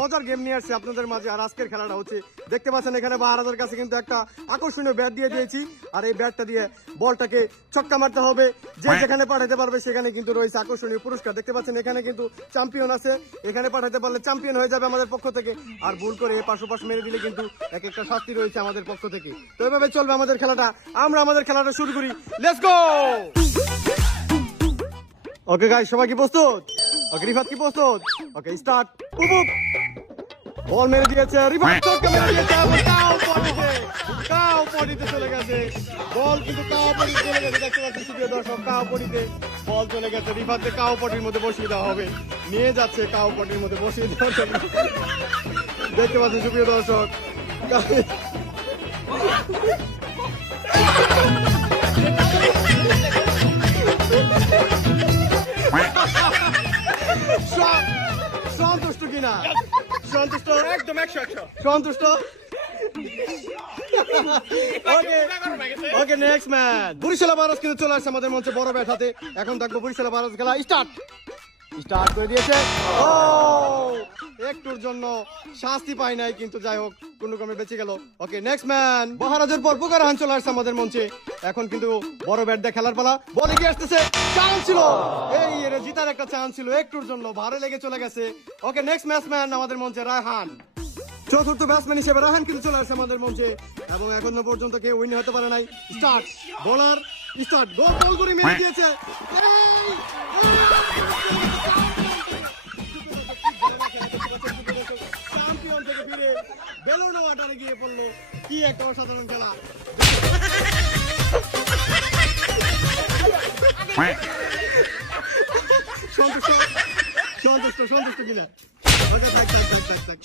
মজার গেম নিয়ে আসছে আপনাদের মাঝে। আর আজকের খেলাটা হচ্ছে দেখতে পাচ্ছেন এখানে বাহারাদের কাছে কিন্তু একটা আকর্ষণীয় ব্যাট দিয়ে দিয়েছি। আর এই ব্যাটটা দিয়ে বলটাকে ছক্কা মারতে হবে, যে যেখানে পাঠাতে পারবে সেখানে কিন্তু রয়েছে আকর্ষণীয় পুরস্কার। দেখতে পাচ্ছেন এখানে কিন্তু চ্যাম্পিয়ন আছে, এখানে পাঠাতে পারলে চ্যাম্পিয়ন হয়ে যাবে আমাদের পক্ষ থেকে। আর ভুল করে পাশ মেরে দিলে কিন্তু এক একটা শাস্তি রয়েছে আমাদের পক্ষ থেকে। তো এভাবে চলবে আমাদের খেলাটা। আমরা আমাদের খেলাটা শুরু করি, লেটস গো। ওকে গাইস, সবাই কি প্রস্তুত? ওকে রিফাত কি প্রস্তুত? Okay start. বল মেরে দিয়েছে রিফাত, ছক্কা মেরে দিয়েছে এবং কাউ পটিতে চলে গেছে বল, কিন্তু কাউ পটিতে চলে গেছে। দেখতে পাচ্ছেন সুপ্রিয় দর্শক, কাউ পটিতে বল চলে গেছে। রিফাতকে কাউ পটির মধ্যে বসিয়ে দেওয়া হবে, নিয়ে যাচ্ছে কাউ পটির মধ্যে বসিয়ে দেওয়া হবে। দেখতে পাচ্ছেন সুপ্রিয় দর্শক, সন্তুষ্ট কিনা? সন্তুষ্ট, একদম 100 সন্তুষ্ট। Okay next match. বরিশাল বারস কিন্তু চলে আসছে আমাদের মঞ্চে বড় ব্যাট হাতে। এখন দেখবো বরিশাল বারস খেলা স্টার্ট করে দিয়েছে। ও একটুর জন্য শাস্তি পাই নাই, কিন্তু যাই হোক কোন ক্রমে বেঁচে গেল। Okay next man. মহারাজের পর পুকার হান চলে আসছে আমাদের মঞ্চে। এখন কিন্তু বড় ব্যাট দিয়ে খেলার পালা। বল এগিয়ে আসতেছে, চান্স ছিল, এই এর জিতার একটা চান্স ছিল, একটুর জন্য ভারে লেগে চলে গেছে। ওকে নেক্সট ব্যাটসম্যান আমাদের মঞ্চে রায়হান। চতুর্থ ব্যাটসম্যান হিসেবে রায়হান কিন্তু চলে আসছে আমাদের মঞ্চে এবং এখনো পর্যন্ত কেউ উইন হতে পারে নাই। স্টার্ট, বোলার স্টার্ট, গোল করে মেরে দিয়েছে। চ্যাম্পিয়ন থেকে ফিরে বেলুন ওয়াটারে গিয়ে পড়লো। কি একটা অসাধারণ খেলা। সন্তুষ্ট কিনা?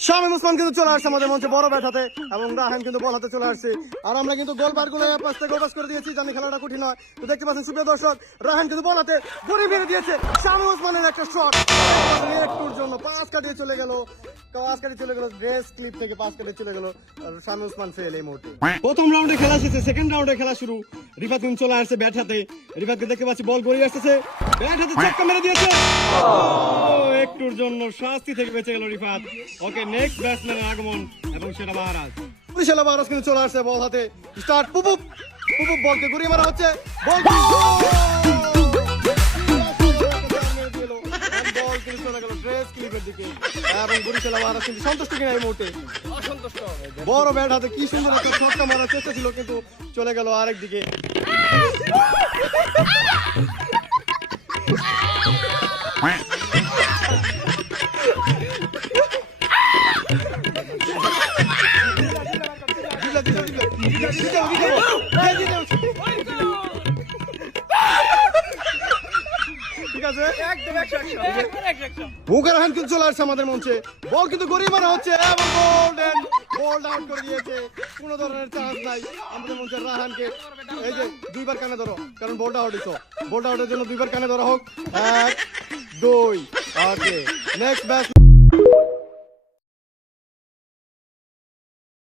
শামীম ওসমান কিন্তু চলে আসছে আমাদের মঞ্চে বড় ব্যাট হাতে এবং রায়হান কিন্তু বল হাতে চলে আসছে। আর আমরা কিন্তু গোল বার গুলো পাশ থেকে পাস করে দিয়েছি, জানি খেলাটা কঠিন হয়। তো দেখতে পাচ্ছেন সুপ্রিয় দর্শক, রায়হান কিন্তু বল হাতে গড়ি মেরে দিয়েছে। শামীম ওসমানের একটা শট একটুর জন্য পাস কাটিয়ে চলে গেল, ড্রেস ক্লিপ থেকে পাস কাটিয়ে চলে গেল। আর শামীম ওসমান ফেল এই মুহূর্তে। প্রথম রাউন্ডে খেলা শেষে সেকেন্ড রাউন্ডে খেলা শুরু। রিফাত কিন্তু চলে আসছে ব্যাট হাতে। রিফাতকে দেখতে পাচ্ছি বল গড়িয়ে আসতেছে, ব্যাট হাতে ছক্কা মেরে দিয়েছে। একটুর জন্য শাস্তি থেকে বেঁচে গেল রিফাত। ওকে নেক্সট ব্যাটসম্যানের আগমন এবং সেটা বাহারাজ। বরিশাল বাহারাজ কিন্তু চলে আসছে বল হাতে। স্টার্ট, পুপুপ বলকে ঘুরিয়ে মারা হচ্ছে, বল কিন্তু চলে গেল ড্রেস ক্লিপের দিকে এবং বরিশাল বাহারাজ কিন্তু সন্তুষ্ট কিনা এই মুহূর্তে? অসন্তুষ্ট। বড় ব্যাট হাতে কি সুন্দর একটা ছক্কা মারার চেষ্টা ছিল, কিন্তু চলে গেল আরেক দিকে। ঠিক আছে, মুকার হান কিন্তু চলে আসছে আমাদের মঞ্চে। বল কিন্তু গড়িয়ে মারা হচ্ছে এবং বোল্ড আউট করে দিয়েছে। কোনো ধরনের চান্স নাই আমাদের মঞ্চে রায়হানকে। এই যে দুইবার কানে ধরো, কারণ বোল্ড আউট হইছো। বোল্ড আউটের জন্য দুইবার কানে ধরা হোক। 1 2। Okay next bats.